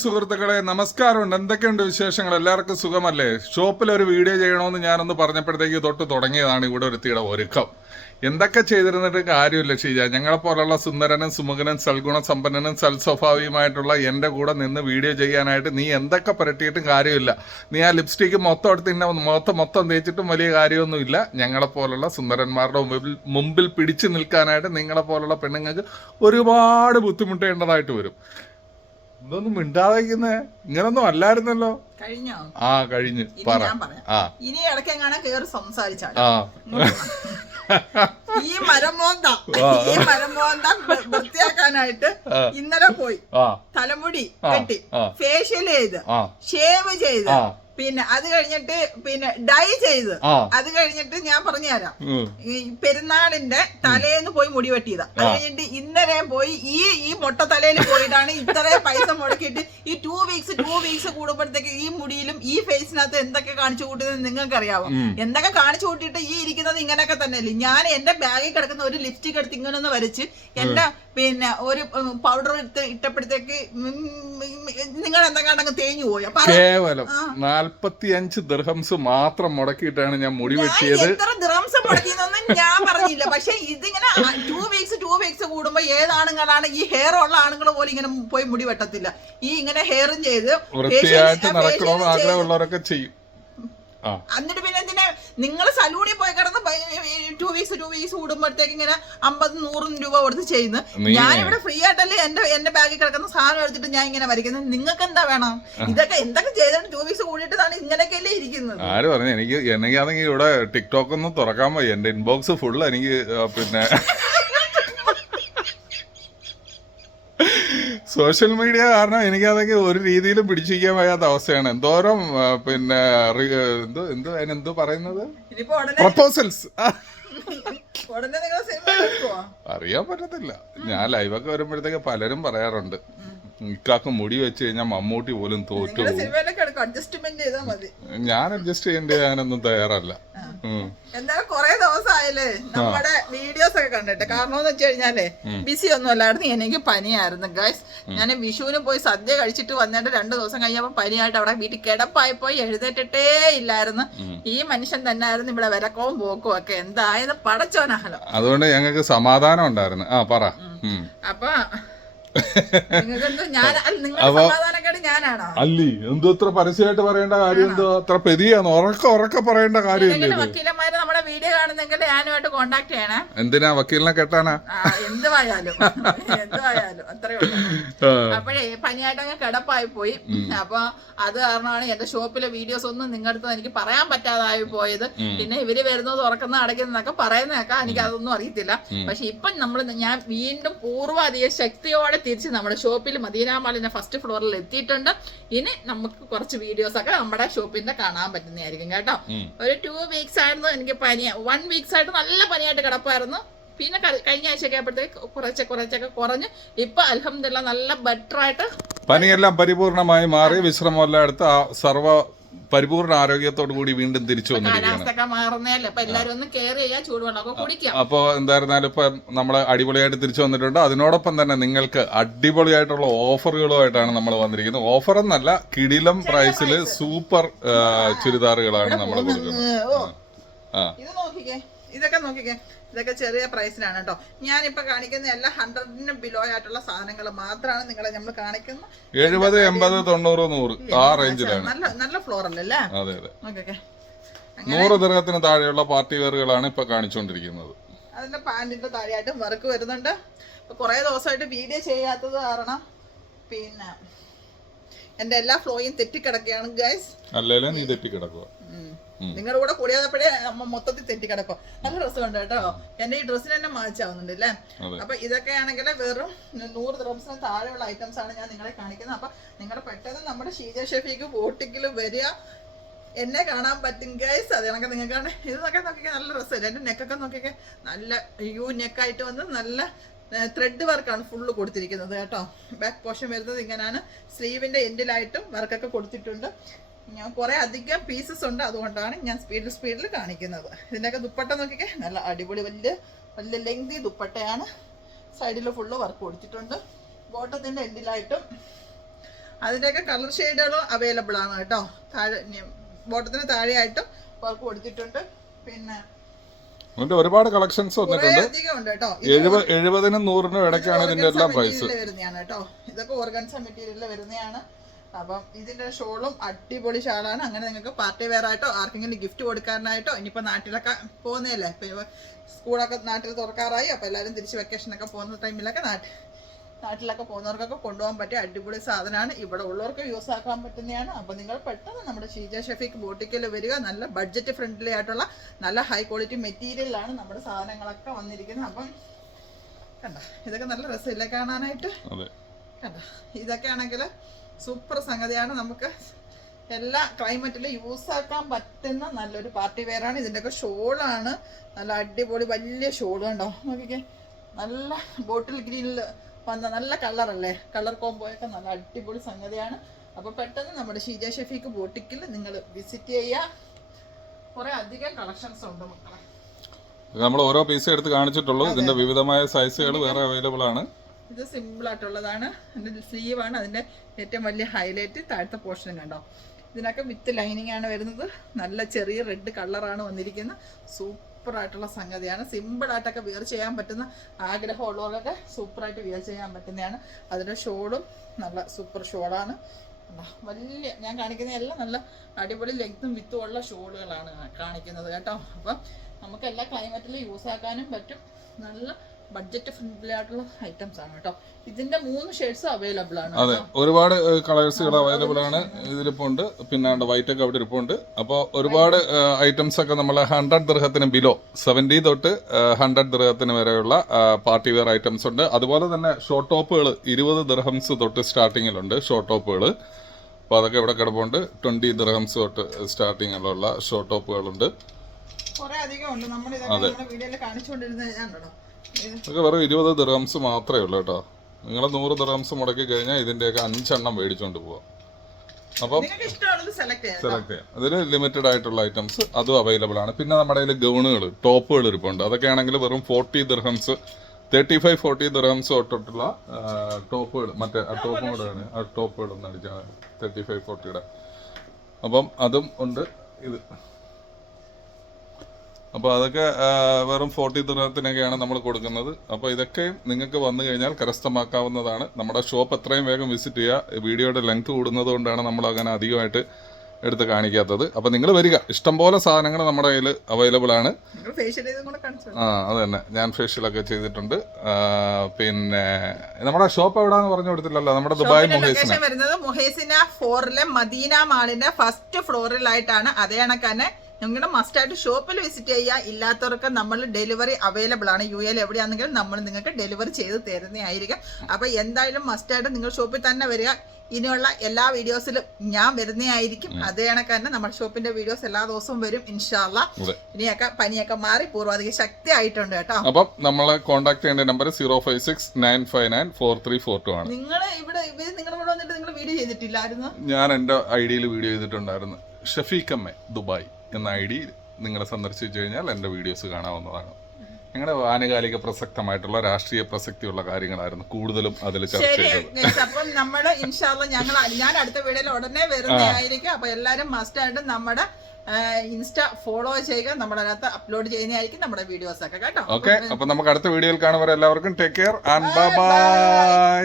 സുഹൃത്തുക്കളെ നമസ്കാരമുണ്ട്. എന്തൊക്കെയുണ്ട് വിശേഷങ്ങൾ? എല്ലാവർക്കും സുഖമല്ലേ? ഷോപ്പിൽ ഒരു വീഡിയോ ചെയ്യണമെന്ന് ഞാനൊന്ന് പറഞ്ഞപ്പോഴത്തേക്ക് തൊട്ട് തുടങ്ങിയതാണ് ഇവിടെ ഒരുത്തിയുടെ ഒരുക്കം. എന്തൊക്കെ ചെയ്തിരുന്നിട്ട് കാര്യമില്ല ഷീജ. ഞങ്ങളെ പോലുള്ള സുന്ദരനും സുമുഖനും സൽഗുണ സമ്പന്നനും സൽസ്വഭാവിയുമായിട്ടുള്ള എന്റെ കൂടെ നിന്ന് വീഡിയോ ചെയ്യാനായിട്ട് നീ എന്തൊക്കെ പുരട്ടിയിട്ടും കാര്യമില്ല. നീ ആ ലിപ്സ്റ്റിക്ക് മൊത്തം എടുത്ത് ഇന്ന മുഖത്ത് മൊത്തം തേച്ചിട്ടും വലിയ കാര്യമൊന്നുമില്ല. ഞങ്ങളെ പോലുള്ള സുന്ദരന്മാരുടെ മുമ്പിൽ മുമ്പിൽ പിടിച്ചു നിൽക്കാനായിട്ട് നിങ്ങളെപ്പോലുള്ള പെണ്ണുങ്ങൾക്ക് ഒരുപാട് ബുദ്ധിമുട്ടേണ്ടതായിട്ട് വരും. ഇതൊന്നും മിണ്ടാതിരിക്കുന്നേ. ഇങ്ങനൊന്നും അല്ലായിരുന്നല്ലോ. കഴിഞ്ഞോ? ആ കഴിഞ്ഞ്. ഇനി പറ. ഞാൻ പറയാം. ആ. ഇനി ഇടയ്ക്ക് കേറി സംസാരിച്ചാൽ ഈ മരമോന്ത. ഈ മരമോന്ത വൃത്തിയാക്കാനായിട്ട് ഇന്നലെ പോയി. തലമുടി കെട്ടി. ഫേഷ്യൽ ചെയ്ത്. ഷേവ് ചെയ്ത്. പിന്നെ അത് കഴിഞ്ഞിട്ട് പിന്നെ ഡൈ ചെയ്ത്. അത് കഴിഞ്ഞിട്ട് ഞാൻ പറഞ്ഞു തരാം ഈ പെരുന്നാളിന്റെ തലേന്ന് പോയി മുടി വെട്ടിയതാ. അത് കഴിഞ്ഞിട്ട് ഇന്നലെ പോയി ഈ ഈ മൊട്ട തലയിൽ പോയിട്ടാണ് ഇത്ര പൈസ മുടക്കിയിട്ട് ഈ ടു വീക്സ് ടു വീക്സ് കൂടുമ്പോഴത്തേക്ക് ഈ മുടിയിലും ഈ ഫേസിനകത്ത് എന്തൊക്കെ കാണിച്ചു കൂട്ടുന്നത് നിങ്ങൾക്ക് അറിയാവോ എന്തൊക്കെ കാണിച്ചു കൂട്ടിയിട്ട് ഈ ഇരിക്കുന്നത് ഇങ്ങനെയൊക്കെ തന്നെയല്ലേ? ഞാൻ എന്റെ ബാഗിൽ കിടക്കുന്ന ഒരു ലിപ്സ്റ്റിക് എടുത്ത് ഇങ്ങനെ ഒന്ന് വരച്ച് എന്റെ പിന്നെ ഒരു പൗഡർ എടുത്ത് ഇട്ടപ്പോഴത്തേക്ക് നിങ്ങൾ എന്തൊക്കെ തേഞ്ഞു പോയി. അപ്പൊ നാൽപ്പത്തി അഞ്ച് ദർഹംസ് മാത്രം മുടക്കിയിട്ടാണ് ഞാൻ മുടി വെച്ചത് വെട്ടിയത്. എത്ര ദ്രംസ് മുടക്കിയെന്നൊന്നും ഞാൻ പറഞ്ഞില്ല. പക്ഷെ ഇതിങ്ങനെ ടു വീക്സ് ടു വീക്സ് കൂടുമ്പോ ഏതാണുങ്ങളാണ് ഈ ഹെയർ ഉള്ള ആണുങ്ങൾ പോലും ഇങ്ങനെ പോയി മുടി വെട്ടത്തില്ല. ഈ ഇങ്ങനെ ഹെയറും ചെയ്ത് വൃത്തിയായിട്ട് നടക്കണമെന്ന് ആഗ്രഹമുള്ളവരൊക്കെ ചെയ്യും. എന്നിട്ട് പിന്നെ നിങ്ങൾ സലൂണിൽ പോയി കിടന്ന് ടു വീക്സ് ടു വീക്സ് കൂടുമ്പോഴത്തേക്ക് ഇങ്ങനെ അമ്പത് നൂറും രൂപ കൊടുത്ത് ചെയ്യുന്നു. ഞാനിവിടെ ഞാൻ ഇവിടെ ഫ്രീ ആയിട്ടല്ലേ എന്റെ എന്റെ ബാഗിൽ കിടക്കുന്ന സാധനം എടുത്തിട്ട് ഞാൻ ഇങ്ങനെ വരയ്ക്കുന്നത്. നിങ്ങൾക്ക് എന്താ വേണം? ഇതൊക്കെ എന്തൊക്കെ ചെയ്തിട്ട് ടു വീക്സ് കൂടിയിട്ടാണ് ഇങ്ങനെയൊക്കെയല്ലേ ഇരിക്കുന്നത്? ആര് പറഞ്ഞു? എനിക്ക് എനിക്കാണെങ്കിൽ ഇവിടെ ടിക്ടോക്ക് ഒന്നും തുറക്കാൻ പോയി എന്റെ ഇൻബോക്സ് ഫുള്ള് എനിക്ക് പിന്നെ സോഷ്യൽ മീഡിയ കാരണം എനിക്ക് അതൊക്കെ ഒരു രീതിയിലും പിടിച്ചിരിക്കാൻ വയ്യാത്ത അവസ്ഥയാണ്. എന്തോരം പിന്നെ എന്തോ എന്തോ അതിനെന്തോ പറയുന്നത്? പ്രപ്പോസൽസ് അറിയാൻ പറ്റത്തില്ല. ഞാൻ ലൈവൊക്കെ വരുമ്പോഴത്തേക്ക് പലരും പറയാറുണ്ട്. ഇക്കാക്ക് മുടി വെച്ച് കഴിഞ്ഞാൽ മമ്മൂട്ടി പോലും തോറ്റു ഞാൻ അഡ്ജസ്റ്റ് ചെയ്യേണ്ട ഞാനൊന്നും തയ്യാറല്ല. കൊറേ ദിവസമായില്ലേ നമ്മുടെ വീഡിയോസ് ഒക്കെ കണ്ടിട്ട്. കാരണം എന്ന് വെച്ച് കഴിഞ്ഞാലേ ബിസി ഒന്നും അല്ലായിരുന്നു. എനിക്ക് പനിയായിരുന്നു ഗൈസ് ഞാൻ വിഷുവിന് പോയി സദ്യ കഴിച്ചിട്ട് വന്നിട്ട് രണ്ടു ദിവസം കഴിയുമ്പോൾ പനിയായിട്ട് അവിടെ വീട്ടിൽ കിടപ്പായി പോയി എഴുതേറ്റിട്ടേ ഇല്ലായിരുന്നു ഈ മനുഷ്യൻ തന്നെ ആയിരുന്നു ഇവിടെ വിലക്കവും പോക്കും ഒക്കെ. എന്തായത് പടച്ചോനാഹലോ അതുകൊണ്ട് ഞങ്ങൾക്ക് സമാധാനം ഉണ്ടായിരുന്നു. ആ പറ. അപ്പൊ അല്ല, എന്തോ ഇത്ര പരസ്യമായിട്ട് പറയേണ്ട കാര്യം എന്തോ? അത്ര പെരിയാണ്. ഉറക്ക ഉറക്ക പറയേണ്ട കാര്യം ഏതെങ്കിലും വക്കീലന്മാര് നമ്മുടെ വീഡിയോ കാണുന്നെങ്കിൽ ഞാനുമായിട്ട് കോണ്ടാക്ട് ചെയ്യണേ. എന്തിനാ? വക്കീലിനെ കെട്ടാനാ? എന്തുവായാലും. എന്തുവായാലും. അത്രേ ഉള്ളൂ. അപ്പോഴേ പനിയായിട്ട് അങ്ങ് കിടപ്പായി പോയി. അപ്പൊ അത് കാരണമാണ് എന്റെ ഷോപ്പിലെ വീഡിയോസ് ഒന്നും നിങ്ങളുടെ അടുത്ത് എനിക്ക് പറയാൻ പറ്റാതായി പോയത്. പിന്നെ ഇവർ വരുന്നത് തുറക്കുന്ന അടയ്ക്കുന്നതൊക്കെ പറയുന്നതൊക്കെ എനിക്ക് അതൊന്നും അറിയത്തില്ല. പക്ഷെ ഇപ്പം നമ്മൾ ഞാൻ വീണ്ടും പൂർവ അധിക ശക്തിയോടെ തിരിച്ച് നമ്മുടെ ഷോപ്പിൽ മദീനാമാലിന്റെ ഫസ്റ്റ് ഫ്ലോറിൽ എത്തിയിട്ടുണ്ട്. ഇനി നമുക്ക് കുറച്ച് വീഡിയോസ് ഒക്കെ നമ്മുടെ ഷോപ്പിന്റെ കാണാൻ പറ്റുന്നതായിരിക്കും കേട്ടോ. ഒരു ടു വീക്സ് ആയിരുന്നു എനിക്ക് പനി. വൺ വീക്സ് ആയിട്ട് നല്ല പനിയായിട്ട് കിടപ്പായിരുന്നു. പിന്നെ കഴിഞ്ഞ ആഴ്ചയൊക്കെ ആയപ്പോഴത്തേക്ക് കുറച്ച് കുറച്ചൊക്കെ കുറഞ്ഞ് ഇപ്പൊ അലഹമില്ല നല്ല ബെറ്റർ ആയിട്ട് പനിയെല്ലാം പരിപൂർണമായി മാറി വിശ്രമമെല്ലാം എടുത്ത് ആ സർവ പരിപൂർണ ആരോഗ്യത്തോടു കൂടി വീണ്ടും തിരിച്ചു വന്നിരിക്കുകയാണ്. അപ്പോൾ എന്തായിരുന്നാലും ഇപ്പം നമ്മൾ അടിപൊളിയായിട്ട് തിരിച്ചു വന്നിട്ടുണ്ട്. അതിനോടൊപ്പം തന്നെ നിങ്ങൾക്ക് അടിപൊളിയായിട്ടുള്ള ഓഫറുകളുമായിട്ടാണ് നമ്മൾ വന്നിരിക്കുന്നത്. ഓഫർ എന്നല്ല കിടിലം പ്രൈസിൽ സൂപ്പർ ചുരിദാറുകളാണ് നമ്മൾ കൊടുക്കുന്നത്. ആ. ഇതൊക്കെ നോക്കിക്കേ. ഇതൊക്കെ ചെറിയ പ്രൈസിനാണ് കേട്ടോ ഞാനിപ്പോ കാണിക്കുന്ന എല്ലാ ഹൺഡ്രഡിന് ബിലോ ആയിട്ടുള്ള സാധനങ്ങൾ മാത്രമാണ് നിങ്ങളെ നമ്മൾ കാണിക്കുന്നത്. എഴുപത് എൺപത് തൊണ്ണൂറ് നൂറ്. ആ റേഞ്ചിലാണ് നല്ല നല്ല ഫ്ലോർ അല്ലേ അതെ അതെ. നൂറ് ദീർഘത്തിന് താഴെയുള്ള പാർട്ടി വെയറുകളാണ് ഇപ്പൊ കാണിച്ചുകൊണ്ടിരിക്കുന്നത് അതിന്റെ പാന്റിന്റെ താഴെയായിട്ട് വർക്ക് വരുന്നുണ്ട്. കുറെ ദിവസമായിട്ട് വീഡിയോ ചെയ്യാത്തത് കാരണം പിന്നെ എന്റെ എല്ലാ ഫ്ലോയും തെറ്റിക്കിടക്കുകയാണ് ഗൈസ് അല്ലേ നീ തെറ്റിക്കിടക്കുക നിങ്ങളുടെ കൂടെ കൂടിയാതപ്പോഴേ അമ്മ മൊത്തത്തിൽ തെറ്റിക്കിടക്കും. നല്ല ഡ്രസ്സുണ്ട് കേട്ടോ. എന്റെ ഈ ഡ്രസ്സിന് തന്നെ മാച്ചാവുന്നുണ്ട് അല്ലേ. അപ്പൊ ഇതൊക്കെ ആണെങ്കിൽ വെറും നൂറ് ഡ്രംസിന് താഴെയുള്ള ഐറ്റംസ് ആണ് ഞാൻ നിങ്ങളെ കാണിക്കുന്നത്. അപ്പൊ നിങ്ങൾ പെട്ടെന്ന് നമ്മുടെ ഷീജ ഷെഫിക്ക് ബോട്ടിക്കിൽ വരിക. എന്നെ കാണാൻ പറ്റും ഗൈസ് അത് കണക്ക് നിങ്ങൾക്ക് ഇത് നോക്കിക്കേ നല്ല ഡ്രസ്സല്ലേ എന്റെ നെക്കൊക്കെ നോക്കിക്കേ നല്ല യു നെക്കായിട്ട് വന്ന് നല്ല ത്രെഡ് വർക്കാണ് ഫുള്ള് കൊടുത്തിരിക്കുന്നത് കേട്ടോ. ബാക്ക് പോർഷൻ വരുന്നത് ഇങ്ങനെയാണ് സ്ലീവിന്റെ എൻഡിലായിട്ടും വർക്കൊക്കെ കൊടുത്തിട്ടുണ്ട്. ഞാൻ കുറേ അധികം പീസസ് ഉണ്ട്. അതുകൊണ്ടാണ് ഞാൻ സ്പീഡിൽ സ്പീഡിൽ കാണിക്കുന്നത്. ഇതിന്റെയൊക്കെ ദുപ്പട്ട നോക്കിക്കേ. നല്ല അടിപൊളി വലിയ വലിയ ലെങ്തി ദുപ്പട്ടയാണ്. സൈഡിൽ ഫുള്ള് വർക്ക് കൊടുത്തിട്ടുണ്ട്. ബോട്ടത്തിന്റെ എൻഡിലായിട്ടും അതിന്റെയൊക്കെ കളർ ഷെയ്ഡുകളും അവൈലബിൾ ആണ് കേട്ടോ. താഴെ ബോട്ടത്തിന് താഴെയായിട്ടും വർക്ക് കൊടുത്തിട്ടുണ്ട്. പിന്നെ ഒരുപാട് കളക്ഷൻസ് വന്നിട്ടുണ്ട്. എഴുപതിനും നൂറിനും ഇടയ്ക്കാണ് ഇതിന്റെ എല്ലാം പ്രൈസ് വരുന്നതാണ് കേട്ടോ. ഇതൊക്കെ ഓർഗൻസ മെറ്റീരിയലിൽ വരുന്നതാണ്. അപ്പം ഇതിന്റെ ഷോളും അടിപൊളി ഷാളാണ്. അങ്ങനെ നിങ്ങൾക്ക് പാർട്ടി വെയർ ആയിട്ടോ ആർക്കെങ്കിലും ഗിഫ്റ്റ് കൊടുക്കാനായിട്ടോ ഇനിയിപ്പോ നാട്ടിലൊക്കെ പോകുന്നതല്ലേ? ഇപ്പൊ സ്കൂളൊക്കെ നാട്ടിൽ തുറക്കാറായി അപ്പൊ എല്ലാവരും തിരിച്ച് വെക്കേഷനൊക്കെ പോകുന്ന ടൈമിലൊക്കെ നാട്ടിൽ നാട്ടിലൊക്കെ പോകുന്നവർക്കൊക്കെ കൊണ്ടുപോകാൻ പറ്റിയ അടിപൊളി സാധനമാണ് ഇവിടെ ഉള്ളവർക്ക് യൂസ് ആക്കാൻ പറ്റുന്നതാണ്. അപ്പോൾ നിങ്ങൾ പെട്ടെന്ന് നമ്മുടെ ഷീജ ഷഫീക്ക് ബോട്ടിക്കൽ വരിക. നല്ല ബഡ്ജറ്റ് ഫ്രണ്ട്ലി ആയിട്ടുള്ള നല്ല ഹൈ ക്വാളിറ്റി മെറ്റീരിയലാണ് നമ്മുടെ സാധനങ്ങളൊക്കെ വന്നിരിക്കുന്നത്. അപ്പം കണ്ട ഇതൊക്കെ നല്ല രസമില്ല കാണാനായിട്ട്? കണ്ട ഇതൊക്കെ ആണെങ്കിൽ സൂപ്പർ സംഗതിയാണ്. നമുക്ക് എല്ലാ ക്ലൈമറ്റിലും യൂസ് ആക്കാൻ പറ്റുന്ന നല്ലൊരു പാർട്ടി വെയറാണ് ഇതിന്റെയൊക്കെ ഷോളാണ് നല്ല അടിപൊളി വലിയ ഷോൾ കണ്ടോ? നോക്കിക്കേ. നല്ല ബോട്ടിൽ ഗ്രീനിൽ വന്ന നല്ല കളറല്ലേ കളർ കോംബോയൊക്കെ നല്ല അടിപൊളി സംഗതിയാണ്. അപ്പോൾ പെട്ടെന്ന് നമ്മുടെ ഷീജ ഷെഫീക്ക് ബോട്ടിക്കിൽ നിങ്ങൾ വിസിറ്റ് ചെയ്യുക കുറേ അധികം കളക്ഷൻസ് ഉണ്ട് മക്കളെ. നമ്മൾ ഓരോ പീസ് എടുത്ത് കാണിച്ചിട്ടുള്ളൂ ഇതിന്റെ വിവിധമായ സൈസുകൾ വേറെ അവൈലബിൾ ആണ്. ഇത് സിമ്പിൾ ആയിട്ടുള്ളതാണ്. സ്ലീവാണ് സ്ലീവ് അതിന്റെ ഏറ്റവും വലിയ ഹൈലൈറ്റ് താഴത്തെ പോർഷൻ കണ്ടോ? ഇതിനൊക്കെ വിത്ത് ലൈനിങ് ആണ് വരുന്നത്. നല്ല ചെറിയ റെഡ് കളറാണ് വന്നിരിക്കുന്നത്. സൂപ്പർ ആയിട്ടുള്ള സംഗതിയാണ്. സിമ്പിൾ ആയിട്ടൊക്കെ വിയർ ചെയ്യാൻ പറ്റുന്ന ആഗ്രഹമുള്ളവർക്കൊക്കെ സൂപ്പറായിട്ട് വിയർ ചെയ്യാൻ പറ്റുന്നതാണ്. അതിന്റെ ഷോളും നല്ല സൂപ്പർ ഷോളാണ്? വലിയ ഞാൻ കാണിക്കുന്ന എല്ലാം നല്ല അടിപൊളി ലെങ്ത്തും വിത്തും ഉള്ള ഷോളുകളാണ് കാണിക്കുന്നത് കേട്ടോ. അപ്പം നമുക്ക് എല്ലാ ക്ലൈമറ്റിലും യൂസ് ആക്കാനും പറ്റും. നല്ല ബഡ്ജറ്റ് ഫ്രണ്ട്ലി ആയിട്ടുള്ള ഐറ്റംസ് ആണ് കേട്ടോ. ഇതിന്റെ മൂന്ന് ഷെയ്ഡ്സ് അവൈലബിൾ ആണ്. അതെ ഒരുപാട് കളേഴ്സുകൾ അവൈലബിൾ ആണ്. ഇതിലിപ്പോ ഉണ്ട് പിന്നെ വൈറ്റ് ഒക്കെ അവിടെ ഇരിപ്പുണ്ട്. അപ്പോൾ ഒരുപാട് ഐറ്റംസ് ഒക്കെ നമ്മൾ ഹൺഡ്രഡ് ദൃഹത്തിന് ബിലോ സെവന്റി തൊട്ട് ഹൺഡ്രഡ് ദൃഹത്തിന് വരെയുള്ള പാർട്ടി വെയർ ഐറ്റംസ് ഉണ്ട്. അതുപോലെ തന്നെ ഷോർട്ട് ടോപ്പുകൾ ഇരുപത് ദൃഹംസ് തൊട്ട് സ്റ്റാർട്ടിങ്ങിലുണ്ട് ഷോർട്ട് ടോപ്പുകൾ അപ്പോൾ അതൊക്കെ ഇവിടെ കിടപ്പുണ്ട്. ട്വന്റി ദൃഹംസ് തൊട്ട് സ്റ്റാർട്ടിങ്ങിലുള്ള ഷോർട്ട് ടോപ്പുകളുണ്ട് കുറെ ഇതൊക്കെ വെറും ഇരുപത് ദിർഹംസ് മാത്രമേ ഉള്ളൂ കേട്ടോ. നിങ്ങൾ നൂറ് ദിർഹംസ് മുടക്കി കഴിഞ്ഞാൽ ഇതിന്റെയൊക്കെ അഞ്ചെണ്ണം മേടിച്ചോണ്ട് പോവാം. അപ്പം സെലക്ട് ചെയ്യാം അതിൽ ലിമിറ്റഡ് ആയിട്ടുള്ള ഐറ്റംസ് അതും അവൈലബിൾ ആണ്. പിന്നെ നമ്മുടെ കയ്യിൽ ഗൗണുകൾ ടോപ്പുകൾ ഇരിപ്പുണ്ട്. അതൊക്കെ ആണെങ്കിൽ വെറും forty dirhams thirty five forty dirhams തൊട്ടിട്ടുള്ള ടോപ്പുകൾ മറ്റേ ആ ടോപ്പും കൂടെ ആണ്. ആ ടോപ്പുകൾ ഒന്ന് അടിച്ചാൽ തേർട്ടി ഫൈവ് ഫോർട്ടിയുടെ അപ്പം അതും ഉണ്ട്. ഇത് അപ്പോൾ അതൊക്കെ വെറും ഫോർട്ടി ദിർഹത്തിനൊക്കെയാണ് നമ്മൾ കൊടുക്കുന്നത്. അപ്പോൾ ഇതൊക്കെ നിങ്ങൾക്ക് വന്നു കഴിഞ്ഞാൽ കരസ്ഥമാക്കാവുന്നതാണ്. നമ്മുടെ ഷോപ്പ് എത്രയും വേഗം വിസിറ്റ് ചെയ്യുക വീഡിയോയുടെ ലെങ്ത് കൂടുന്നത് കൊണ്ടാണ് നമ്മൾ അങ്ങനെ അധികമായിട്ട് എടുത്ത് കാണിക്കാത്തത്. അപ്പോൾ നിങ്ങൾ വരിക. ഇഷ്ടംപോലെ സാധനങ്ങൾ നമ്മുടെ കയ്യിൽ അവൈലബിൾ ആണ്. ആ അത് തന്നെ. ഞാൻ ഫേഷ്യലൊക്കെ ചെയ്തിട്ടുണ്ട്. പിന്നെ നമ്മുടെ ഷോപ്പ് എവിടെയാന്ന് പറഞ്ഞു കൊടുത്തില്ലല്ലോ? നമ്മുടെ ദുബായ് മൊഹേസിന വരുന്നത് മൊഹേസിന ഫോറിലെ മദീന മാളിന്റെ ഫസ്റ്റ് ഫ്ലോറിലായിട്ടാണ് അതേ കണക്ക് തന്നെ നിങ്ങളുടെ മസ്റ്റായിട്ട് ഷോപ്പിൽ വിസിറ്റ് ചെയ്യുക ഇല്ലാത്തവർക്ക് നമ്മൾ ഡെലിവറി അവൈലബിൾ ആണ്. യു എൽ എവിടെയാണെങ്കിലും നമ്മൾ നിങ്ങൾക്ക് ഡെലിവറി ചെയ്ത് തരുന്നതായിരിക്കും അപ്പോൾ എന്തായാലും മസ്റ്റായിട്ട് നിങ്ങൾ ഷോപ്പിൽ തന്നെ വരിക. ഇനിയുള്ള എല്ലാ വീഡിയോസിലും ഞാൻ വരുന്നതായിരിക്കും അതേ കണക്ക് തന്നെ നമ്മുടെ ഷോപ്പിന്റെ വീഡിയോസ് എല്ലാ ദിവസവും വരും ഇൻഷാല്ല ഇനിയൊക്കെ പനിയൊക്കെ മാറി പൂർവാധിക ശക്തി ആയിട്ടുണ്ട് കേട്ടോ. അപ്പം നമ്മളെ കോൺടാക്ട് ചെയ്യേണ്ട number zero five six nine five nine four three four two ആണ്. നിങ്ങൾ ഇവിടെ നിങ്ങളുടെ കൂടെ വന്നിട്ട് നിങ്ങൾ വീഡിയോ ചെയ്തിട്ടില്ലായിരുന്നു? ഞാൻ എന്റെ ഐഡിയയിൽ വീഡിയോ ചെയ്തിട്ടുണ്ടായിരുന്നു. ഷഫീഖ് അമ്മ ദുബായ്. എന്ന ഐ ഡി നിങ്ങൾ സന്ദർശിച്ചു കഴിഞ്ഞാൽ എന്റെ വീഡിയോസ് കാണാവുന്നതാണ് ഞങ്ങളുടെ ആനുകാലിക പ്രസക്തമായിട്ടുള്ള രാഷ്ട്രീയ പ്രസക്തിയുള്ള കാര്യങ്ങളായിരുന്നു കൂടുതലും അതിൽ ചർച്ച ചെയ്തത്. അപ്പം നമ്മൾ ഇൻഷാല്ല ഞങ്ങൾ ഞാൻ അടുത്ത വീഡിയോയിൽ ഉടനെ വരുന്നതായിരിക്കും അപ്പൊ എല്ലാവരും മസ്റ്റ് ആയിട്ട് നമ്മുടെ ഇൻസ്റ്റ ഫോളോ ചെയ്യുക നമ്മുടെ അതിനകത്ത് അപ്ലോഡ് ചെയ്യുന്നതായിരിക്കും നമ്മുടെ വീഡിയോസ് ഒക്കെ കേട്ടോ? ഓക്കെ അപ്പൊ നമുക്ക് അടുത്ത വീഡിയോയിൽ കാണുമ്പോൾ എല്ലാവർക്കും ടേക്ക് കെയർ ആൻഡ് ബൈ